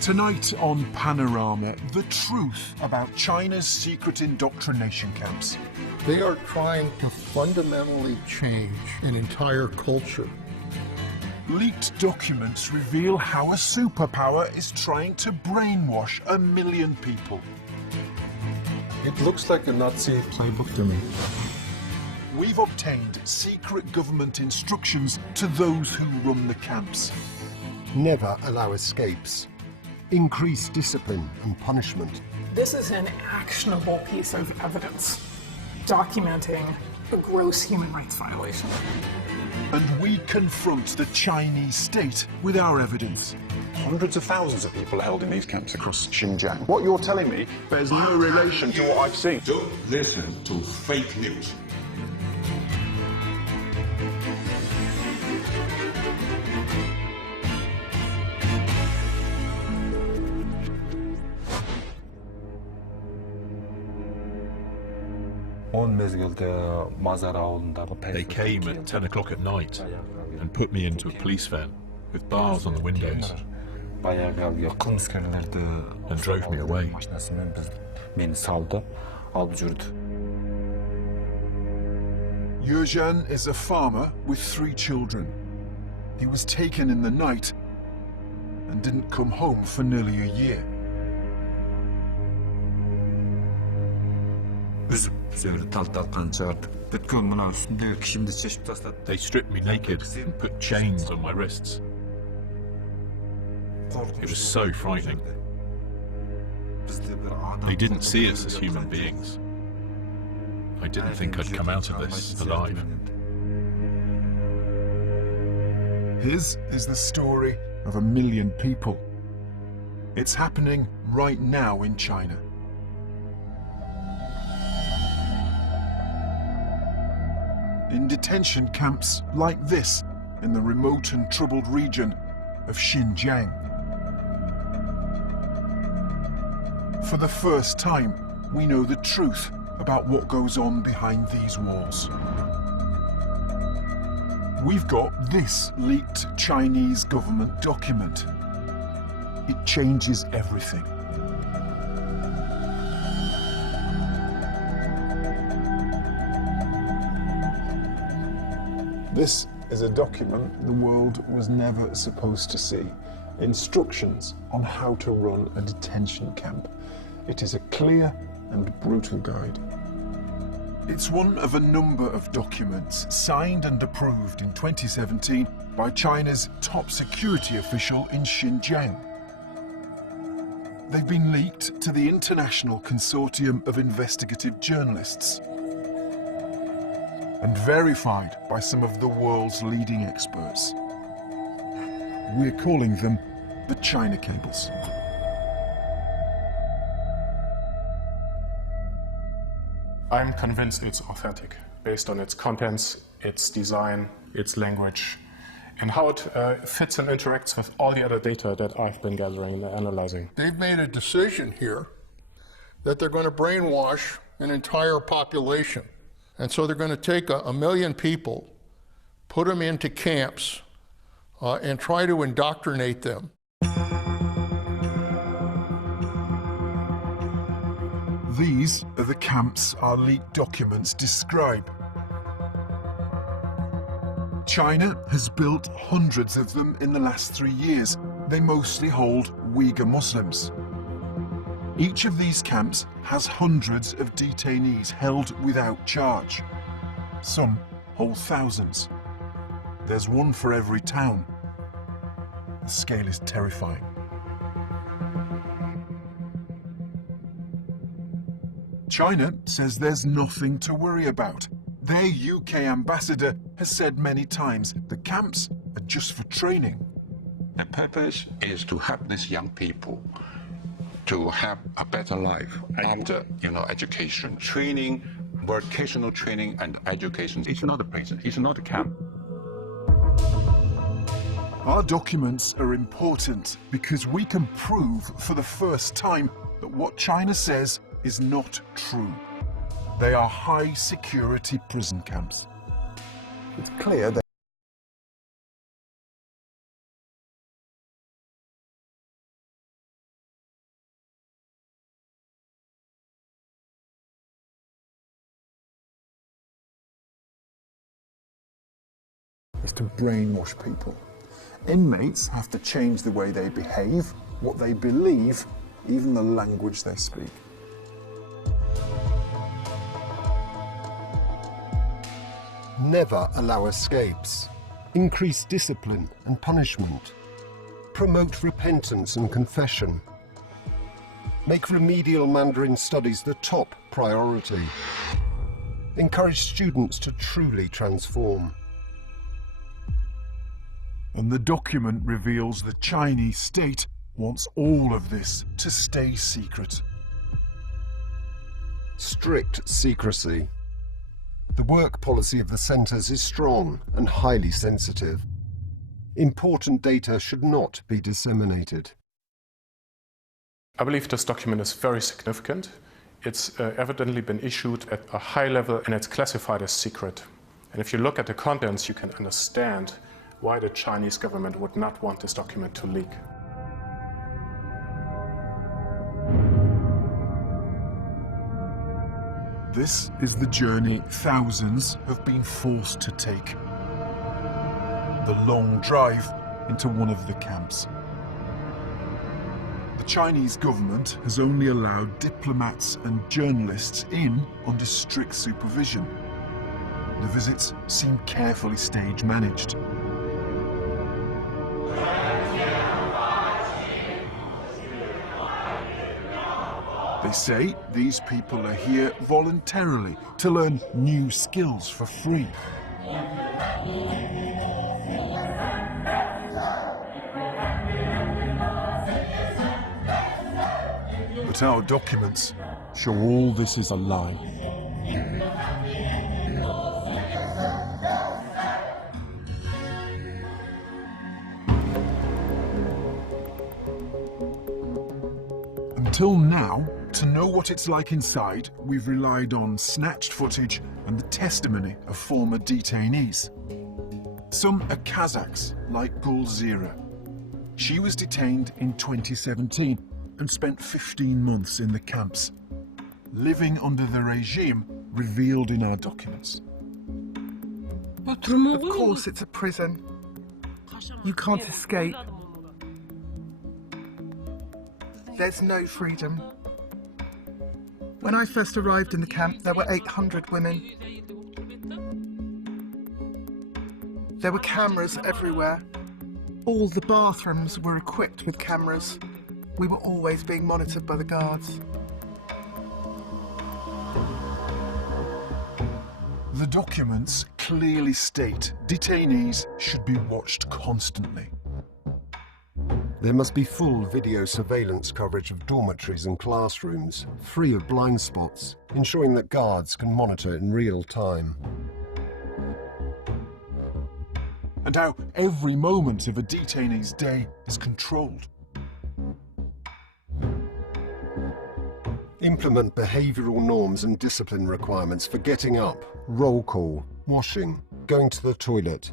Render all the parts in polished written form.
Tonight on Panorama, the truth about China's secret indoctrination camps. They are trying to fundamentally change an entire culture. Leaked documents reveal how a superpower is trying to brainwash 1 million people. It looks like a Nazi playbook to me. We've obtained secret government instructions to those who run the camps. Never allow escapes. Increase discipline and punishment. This is an actionable piece of evidence documenting a gross human rights violation. And we confront the Chinese state with our evidence. Hundreds of thousands of people are held in these camps across Xinjiang. What you're telling me bears no relation to what I've seen. Don't listen to fake news. They came at 10 o'clock at night and put me into a police van with bars on the windows and drove me away. Yuzhan is a farmer with 3 children. He was taken in the night and didn't come home for nearly a year. They stripped me naked and put chains on my wrists. It was so frightening. They didn't see us as human beings. I didn't think I'd come out of this alive. His is the story of 1 million people. It's happening right now in China. In detention camps like this in the remote and troubled region of Xinjiang. For the first time, we know the truth about what goes on behind these walls. We've got this leaked Chinese government document. It changes everything. This is a document the world was never supposed to see. Instructions on how to run a detention camp. It is a clear and brutal guide. It's one of a number of documents signed and approved in 2017 by China's top security official in Xinjiang. They've been leaked to the International Consortium of Investigative Journalists and verified by some of the world's leading experts. We're calling them the China cables. I'm convinced it's authentic, based on its contents, its design, its language, and how it fits and interacts with all the other data that I've been gathering and analyzing. They've made a decision here that they're going to brainwash an entire population. And so they're going to take 1 million people, put them into camps, and try to indoctrinate them. These are the camps our leaked documents describe. China has built hundreds of them in the last 3 years. They mostly hold Uyghur Muslims. Each of these camps has hundreds of detainees held without charge. Some hold thousands. There's one for every town. The scale is terrifying. China says there's nothing to worry about. Their UK ambassador has said many times the camps are just for training. The purpose is to help these young people to have a better life after, education, training, vocational training and education. It's not a prison, it's not a camp. Our documents are important because we can prove for the first time that what China says is not true. They are high-security prison camps. It's clear that is to brainwash people. Inmates have to change the way they behave, what they believe, even the language they speak. Never allow escapes. Increase discipline and punishment. Promote repentance and confession. Make remedial Mandarin studies the top priority. Encourage students to truly transform. And the document reveals the Chinese state wants all of this to stay secret. Strict secrecy. The work policy of the centres is strong and highly sensitive. Important data should not be disseminated. I believe this document is very significant. It's evidently been issued at a high level and it's classified as secret. And if you look at the contents, you can understand why the Chinese government would not want this document to leak. This is the journey thousands have been forced to take. The long drive into one of the camps. The Chinese government has only allowed diplomats and journalists in under strict supervision. The visits seem carefully stage-managed. They say these people are here voluntarily to learn new skills for free. But our documents show all this is a lie. Until now, to know what it's like inside, we've relied on snatched footage and the testimony of former detainees. Some are Kazakhs, like Gulzira. She was detained in 2017 and spent 15 months in the camps, living under the regime revealed in our documents. Of course it's a prison. You can't escape. There's no freedom. When I first arrived in the camp, there were 800 women. There were cameras everywhere. All the bathrooms were equipped with cameras. We were always being monitored by the guards. The documents clearly state detainees should be watched constantly. There must be full video surveillance coverage of dormitories and classrooms, free of blind spots, ensuring that guards can monitor in real time. And how every moment of a detainee's day is controlled. Implement behavioural norms and discipline requirements for getting up, roll call, washing, going to the toilet,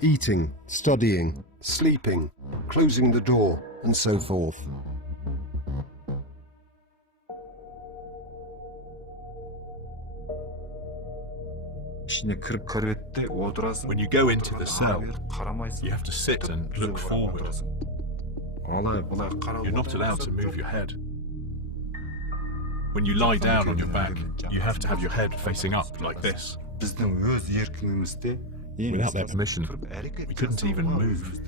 eating, studying, sleeping, closing the door, and so forth. When you go into the cell, you have to sit and look forward. You're not allowed to move your head. When you lie down on your back, you have to have your head facing up like this. Without their permission, we couldn't even move.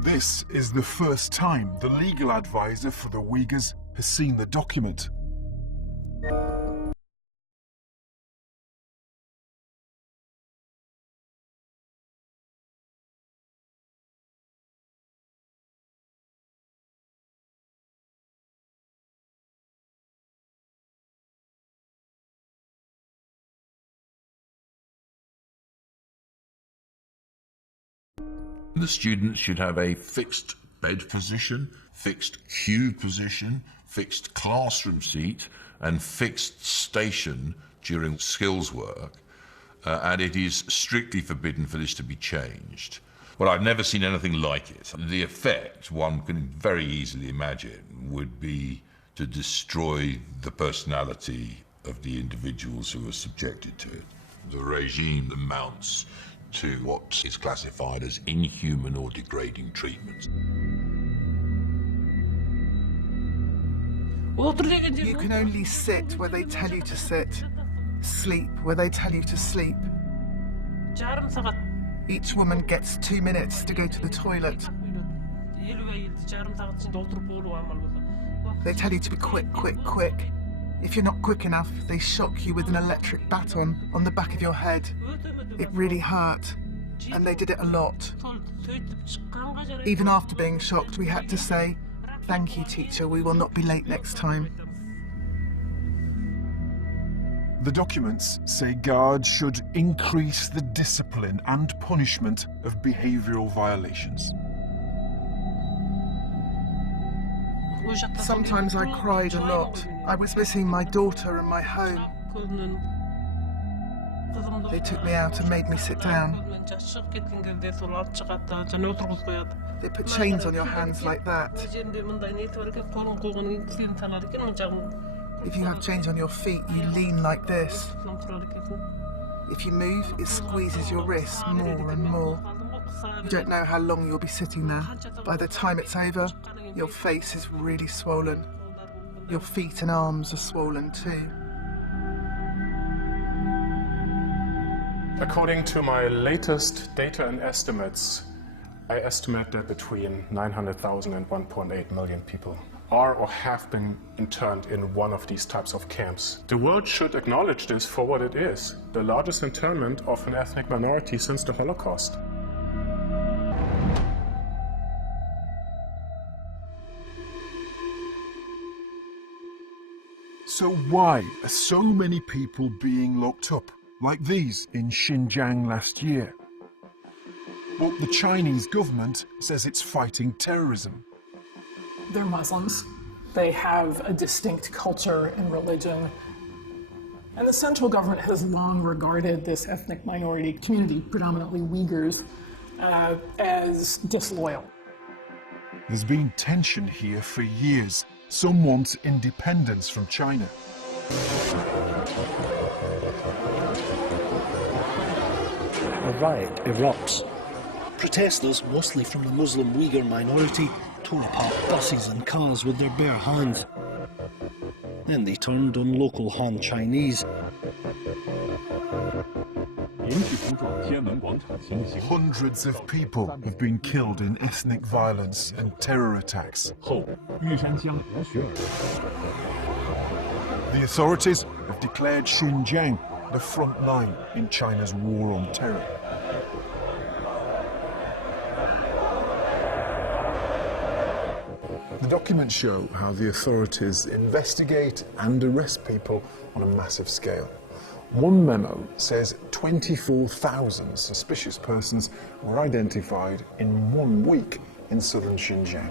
This is the first time the legal advisor for the Uyghurs has seen the document. The students should have a fixed bed position, fixed queue position, fixed classroom seat, and fixed station during skills work, and it is strictly forbidden for this to be changed. Well, I've never seen anything like it. The effect, one can very easily imagine, would be to destroy the personality of the individuals who are subjected to it. The regime amounts to what is classified as inhuman or degrading treatment. You can only sit where they tell you to sit, sleep where they tell you to sleep. Each woman gets 2 minutes to go to the toilet. They tell you to be quick, quick, quick. If you're not quick enough, they shock you with an electric baton on the back of your head. It really hurt, and they did it a lot. Even after being shocked, we had to say, "Thank you, teacher, we will not be late next time." The documents say guards should increase the discipline and punishment of behavioural violations. Sometimes I cried a lot. I was missing my daughter and my home. They took me out and made me sit down. They put chains on your hands like that. If you have chains on your feet, you lean like this. If you move, it squeezes your wrists more and more. You don't know how long you'll be sitting there. By the time it's over, your face is really swollen. Your feet and arms are swollen too. According to my latest data and estimates, I estimate that between 900,000 and 1.8 million people are or have been interned in one of these types of camps. The world should acknowledge this for what it is, the largest internment of an ethnic minority since the Holocaust. So why are so many people being locked up, like these in Xinjiang last year? Well, the Chinese government says it's fighting terrorism. They're Muslims. They have a distinct culture and religion. And the central government has long regarded this ethnic minority community, predominantly Uyghurs, as disloyal. There's been tension here for years. Some want independence from China. A riot erupts. Protesters, mostly from the Muslim Uyghur minority, tore apart buses and cars with their bare hands. Then they turned on local Han Chinese. Hundreds of people have been killed in ethnic violence and terror attacks. The authorities have declared Xinjiang the front line in China's war on terror. The documents show how the authorities investigate and arrest people on a massive scale. One memo says 24,000 suspicious persons were identified in 1 week in southern Xinjiang.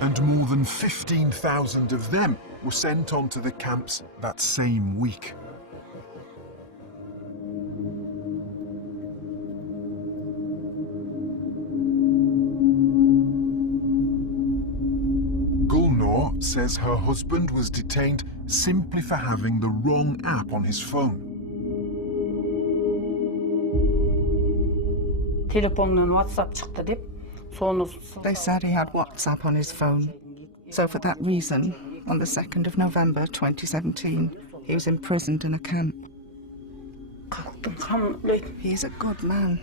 And more than 15,000 of them were sent on to the camps that same week. Gulnor says her husband was detained simply for having the wrong app on his phone. They said he had WhatsApp on his phone. So for that reason, on the 2nd of November 2017, he was imprisoned in a camp. He is a good man.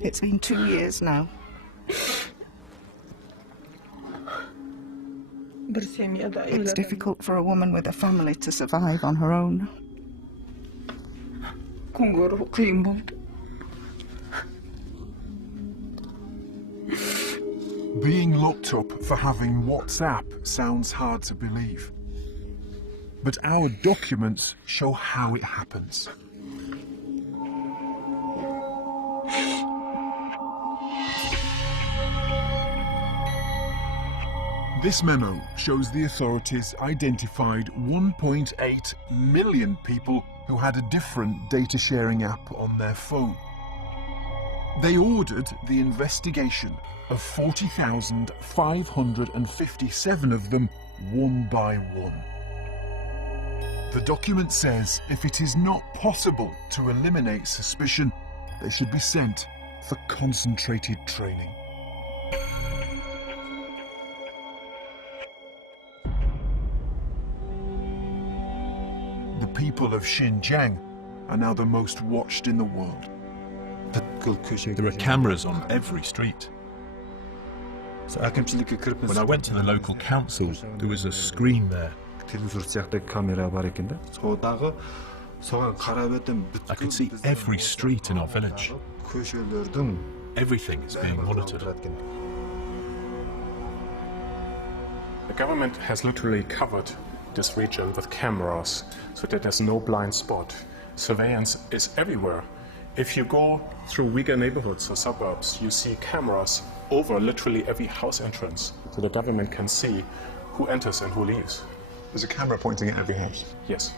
It's been 2 years now. It's difficult for a woman with a family to survive on her own. Being locked up for having WhatsApp sounds hard to believe. But our documents show how it happens. This memo shows the authorities identified 1.8 million people who had a different data sharing app on their phone. They ordered the investigation of 40,557 of them, one by one. The document says if it is not possible to eliminate suspicion, they should be sent for concentrated training. The people of Xinjiang are now the most watched in the world. There are cameras on every street. When I went to the local council, there was a screen there. I could see every street in our village. Everything is being monitored. The government has literally covered this region with cameras so that there's no blind spot. Surveillance is everywhere. If you go through Uyghur neighborhoods or suburbs, you see cameras over literally every house entrance, so the government can see who enters and who leaves. There's a camera pointing at every house? Yes.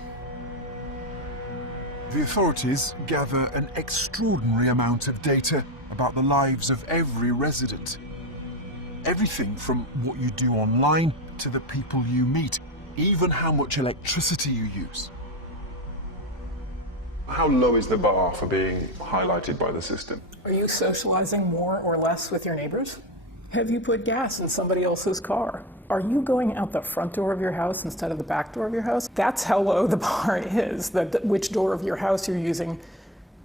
The authorities gather an extraordinary amount of data about the lives of every resident. Everything from what you do online to the people you meet, even how much electricity you use. How low is the bar for being highlighted by the system? Are you socializing more or less with your neighbors? Have you put gas in somebody else's car? Are you going out the front door of your house instead of the back door of your house? That's how low the bar is, that which door of your house you're using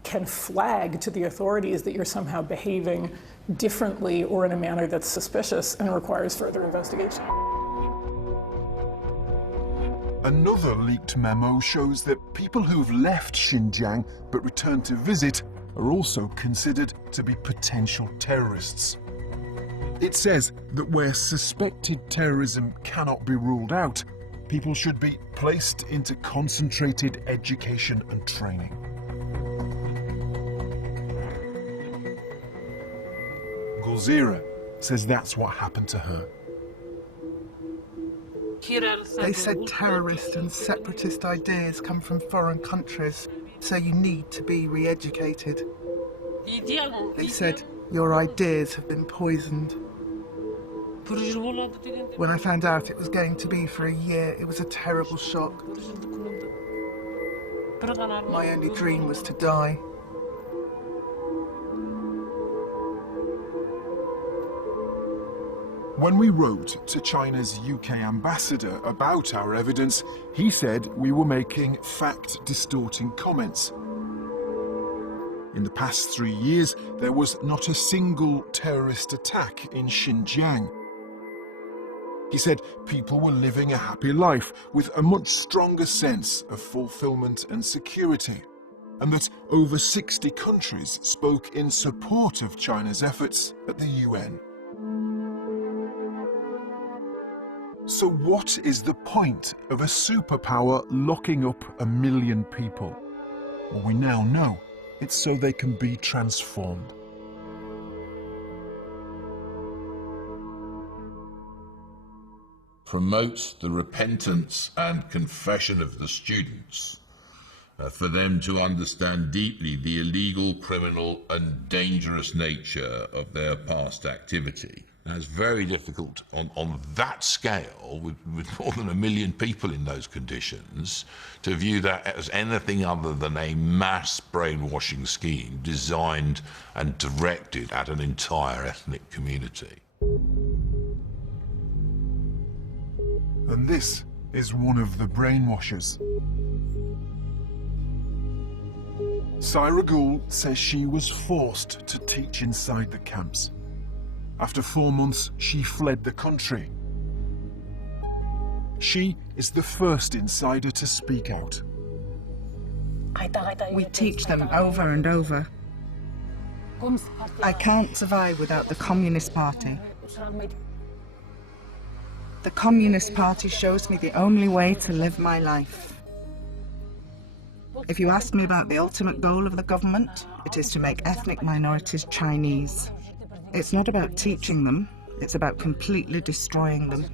can flag to the authorities that you're somehow behaving differently or in a manner that's suspicious and requires further investigation. Another leaked memo shows that people who've left Xinjiang but returned to visit are also considered to be potential terrorists. It says that where suspected terrorism cannot be ruled out, people should be placed into concentrated education and training. Gulzira says that's what happened to her. They said terrorist and separatist ideas come from foreign countries, so you need to be re-educated. They said your ideas have been poisoned. When I found out it was going to be for a year, it was a terrible shock. My only dream was to die. When we wrote to China's UK ambassador about our evidence, he said we were making fact-distorting comments. In the past 3 years, there was not a single terrorist attack in Xinjiang. He said people were living a happy life with a much stronger sense of fulfillment and security, and that over 60 countries spoke in support of China's efforts at the UN. So what is the point of a superpower locking up 1 million people? Well, we now know it's so they can be transformed. Promotes the repentance and confession of the students, for them to understand deeply the illegal, criminal and dangerous nature of their past activity. Now, it's very difficult on that scale, with more than 1 million people in those conditions, to view that as anything other than a mass brainwashing scheme designed and directed at an entire ethnic community. And this is one of the brainwashers. Saira Ghul says she was forced to teach inside the camps. After 4 months, she fled the country. She is the first insider to speak out. We teach them over and over. I can't survive without the Communist Party. The Communist Party shows me the only way to live my life. If you ask me about the ultimate goal of the government, it is to make ethnic minorities Chinese. It's not about teaching them, it's about completely destroying them.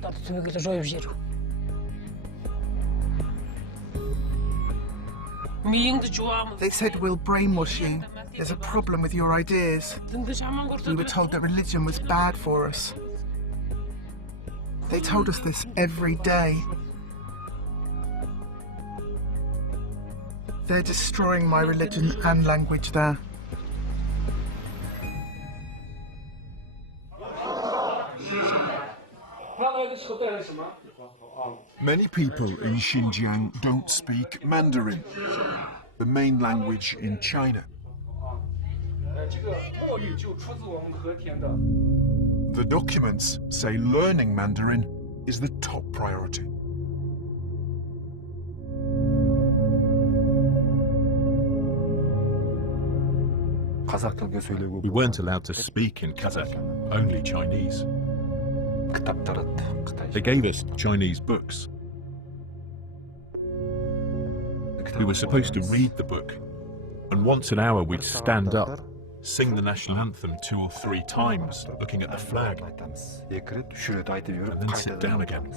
They said, we'll brainwash you. There's a problem with your ideas. We were told that religion was bad for us. They told us this every day. They're destroying my religion and language there. Many people in Xinjiang don't speak Mandarin, the main language in China. The documents say learning Mandarin is the top priority. We weren't allowed to speak in Kazakh, only Chinese. They gave us Chinese books. We were supposed to read the book, and once an hour we'd stand up, sing the national anthem 2 or 3 times, looking at the flag, and then sit down again.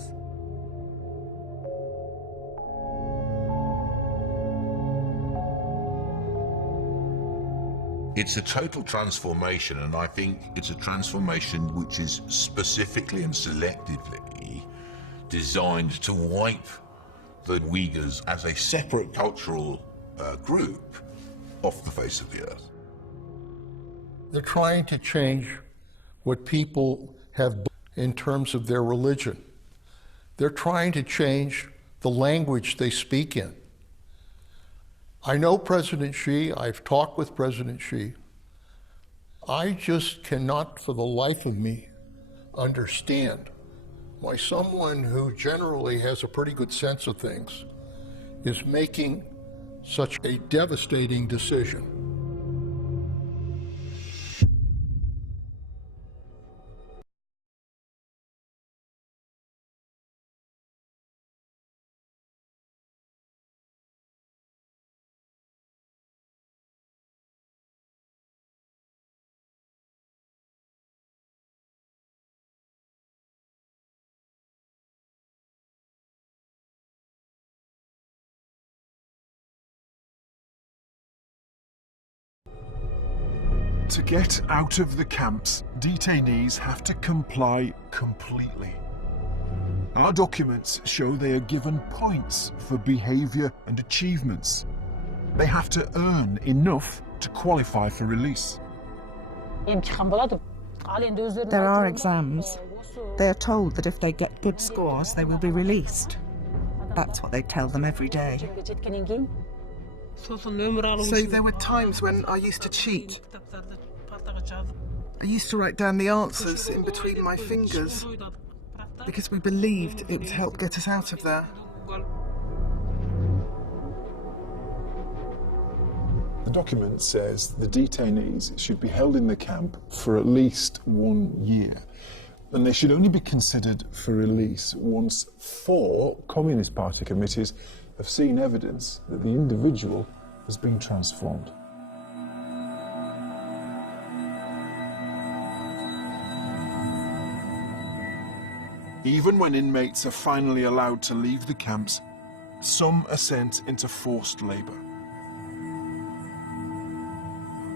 It's a total transformation, and I think it's a transformation which is specifically and selectively designed to wipe the Uyghurs as a separate cultural group off the face of the earth. They're trying to change what people have in terms of their religion. They're trying to change the language they speak in. I know President Xi, I've talked with President Xi. I just cannot for the life of me understand why someone who generally has a pretty good sense of things is making such a devastating decision. To get out of the camps, detainees have to comply completely. Our documents show they are given points for behaviour and achievements. They have to earn enough to qualify for release. There are exams. They are told that if they get good scores, they will be released. That's what they tell them every day. So there were times when I used to cheat. I used to write down the answers in between my fingers because we believed it would help get us out of there. The document says the detainees should be held in the camp for at least 1 year, and they should only be considered for release once 4 Communist Party committees have seen evidence that the individual has been transformed. Even when inmates are finally allowed to leave the camps, some are sent into forced labour.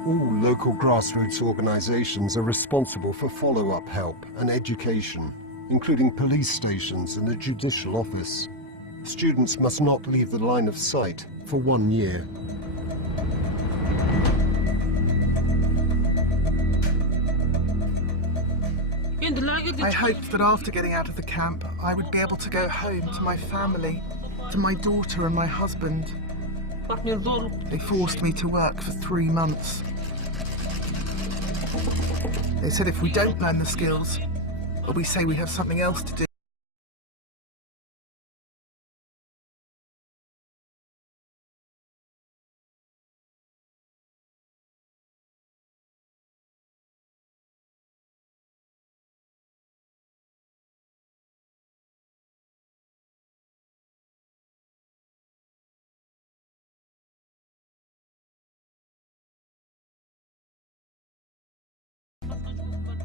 All local grassroots organisations are responsible for follow-up help and education, including police stations and a judicial office. Students must not leave the line of sight for 1 year. I hoped that after getting out of the camp, I would be able to go home to my family, to my daughter and my husband. They forced me to work for 3 months. They said if we don't learn the skills, or we say we have something else to do,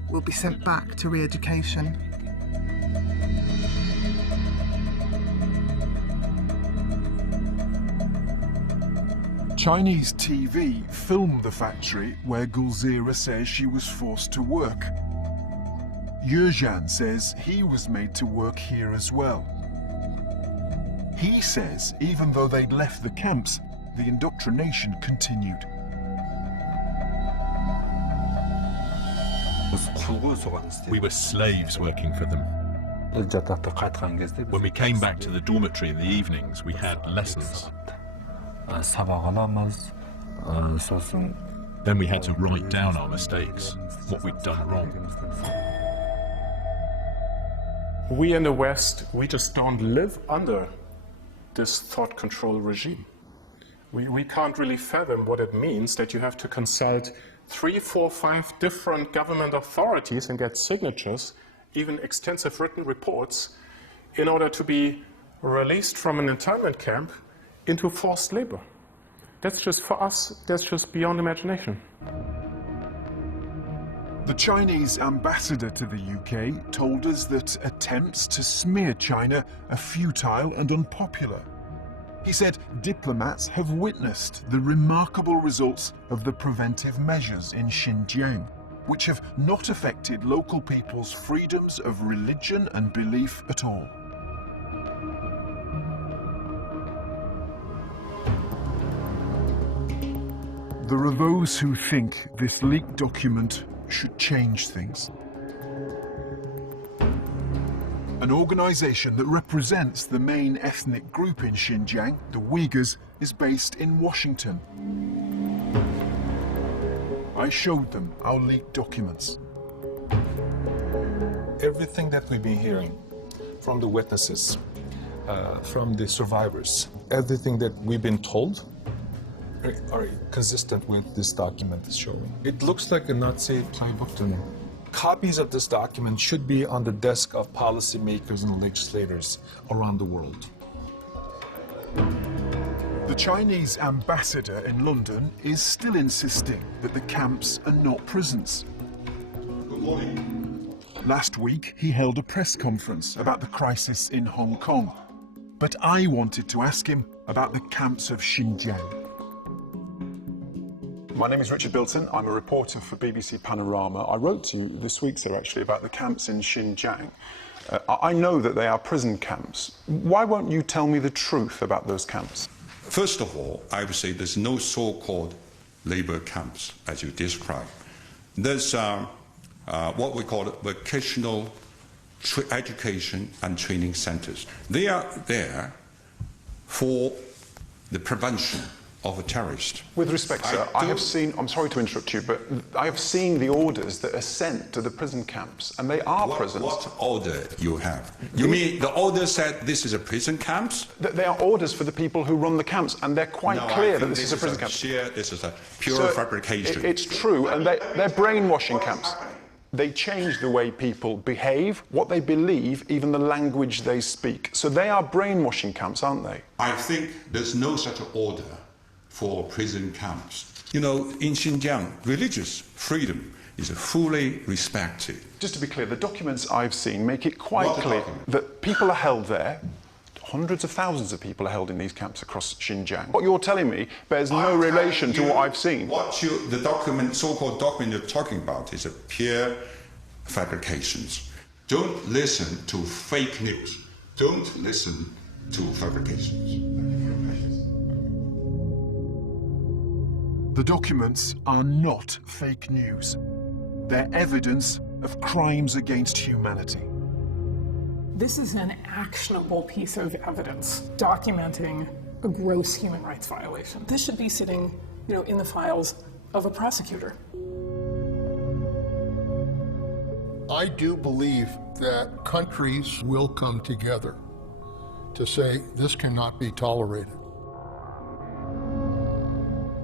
we'll be sent back to re-education. Chinese TV filmed the factory where Gulzira says she was forced to work. Yuzhan says he was made to work here as well. He says even though they'd left the camps, the indoctrination continued. We were slaves working for them. When we came back to the dormitory in the evenings, we had lessons. Then we had to write down our mistakes, what we'd done wrong. We in the West, we just don't live under this thought control regime. We can't really fathom what it means that you have to consult 3, 4, 5 different government authorities and get signatures, even extensive written reports, in order to be released from an internment camp into forced labor. That's just, for us, that's just beyond imagination. The Chinese ambassador to the UK told us that attempts to smear China are futile and unpopular. He said diplomats have witnessed the remarkable results of the preventive measures in Xinjiang, which have not affected local people's freedoms of religion and belief at all. There are those who think this leaked document should change things. An organization that represents the main ethnic group in Xinjiang, the Uyghurs, is based in Washington. I showed them our leaked documents. Everything that we've been hearing from the witnesses, from the survivors, everything that we've been told are consistent with this document is showing. It looks like a Nazi playbook to me. Copies of this document should be on the desk of policymakers and legislators around the world. The Chinese ambassador in London is still insisting that the camps are not prisons. Good morning. Last week, he held a press conference about the crisis in Hong Kong. But I wanted to ask him about the camps of Xinjiang. My name is Richard Bilton. I'm a reporter for BBC Panorama. I wrote to you this week, sir, actually, about the camps in Xinjiang. I know that they are prison camps. Why won't you tell me the truth about those camps? First of all, I would say there's no so-called labor camps, as you described. There's what we call vocational education and training centers. They are there for the prevention of a terrorist. With respect, sir, I have seen, I'm sorry to interrupt you, but I have seen the orders that are sent to the prison camps, and they are prisons. What order you have? You mean the order said this is a prison camps? They are orders for the people who run the camps, and they're quite clear that this is a prison camp. This is a pure fabrication. It's true, and they're brainwashing camps. They change the way people behave, what they believe, even the language they speak. So they are brainwashing camps, aren't they? I think there's no such order for prison camps. You know, in Xinjiang, religious freedom is fully respected. Just to be clear, the documents I've seen make it quite clear that people are held there. Hundreds of thousands of people are held in these camps across Xinjiang. What you're telling me bears no relation to what I've seen. The document, so-called document you're talking about, is a pure fabrications. Don't listen to fake news. Don't listen to fabrications. The documents are not fake news. They're evidence of crimes against humanity. This is an actionable piece of evidence documenting a gross human rights violation. This should be sitting, in the files of a prosecutor. I do believe that countries will come together to say this cannot be tolerated.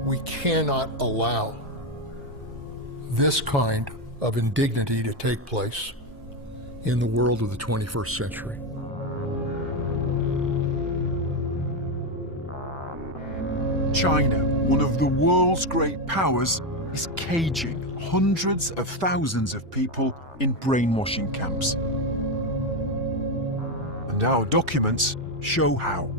We cannot allow this kind of indignity to take place in the world of the 21st century. China, one of the world's great powers, is caging hundreds of thousands of people in brainwashing camps. And our documents show how.